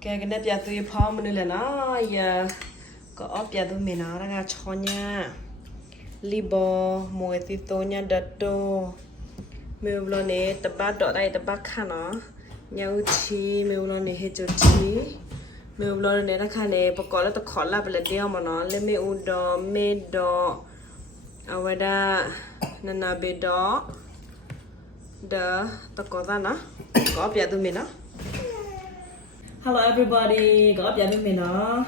cái này bây tôi phao mình là nó giờ có ốp bây tôi mình nó ra cho nha libo mùi thì tôi nha đợt đồ mình lo nè tập ba đỏ đây tập ba khăn nó nhau chi mình lo nè hết chỗ chi mình lo nè nó khăn nè bọc là tôi khó là bây giờ mà nó lên mình u đỏ mê đỏ ở đây nè nè bê đỏ đỡ tôi có ra nó có ốp bây tôi mình nó Hello everybody, có ấp với mình nó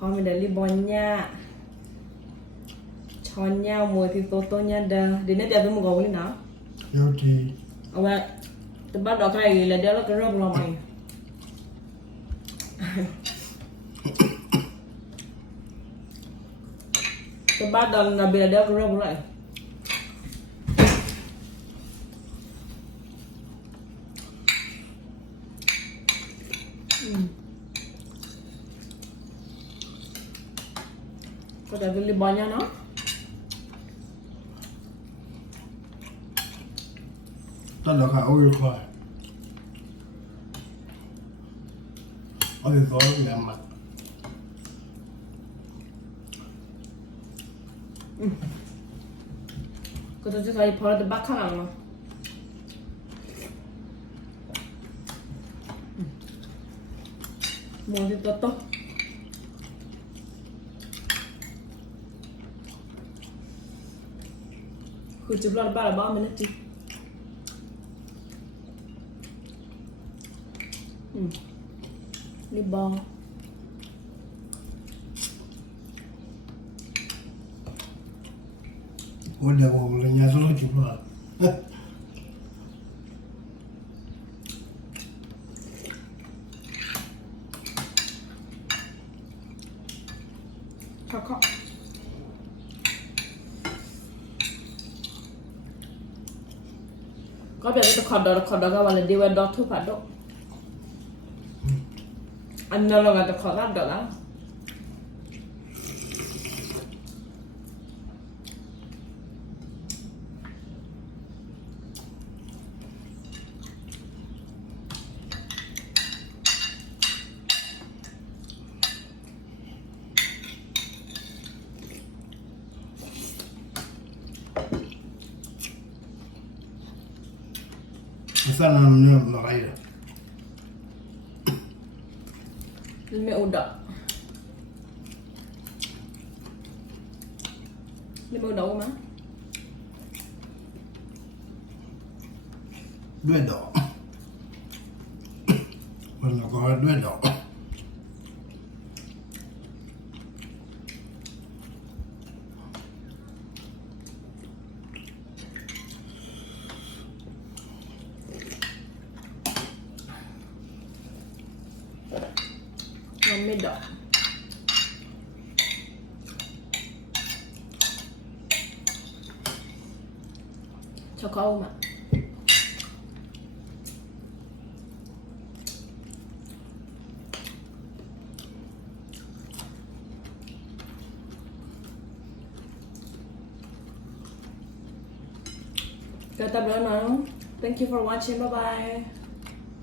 พอmình để li bò nha cho nhau mùi thì tô nha đờ đến nét đẹp với một gấu đi nào Yêu chi ok tôi bắt đầu cái là đeo cái rơm lòng mày tôi bắt đầu là bây giờ đeo cái rơm lại có thể li bò nha nó Tất là cả ôi khỏi Ôi có mẹ mặt có thể thấy phở từ bắc khang mà mùi thì tốt cứ chụp lên ba là 3 minute chứ đi bò Ôi đẹp ôi là nhà số chụp là khó khó có biết tôi khó đó cái là đi vào đó thôi phải đâu anh nói là tôi khó lắm đó lắm Sao nó nhầm là cái mẹ ổn đỏ mẹ ổn đỏ mà Đuôi đỏ Còn là có đuôi đỏ mẹ đỏ cho câu mà Rồi tập nữa nào. Thank you for watching. Bye bye.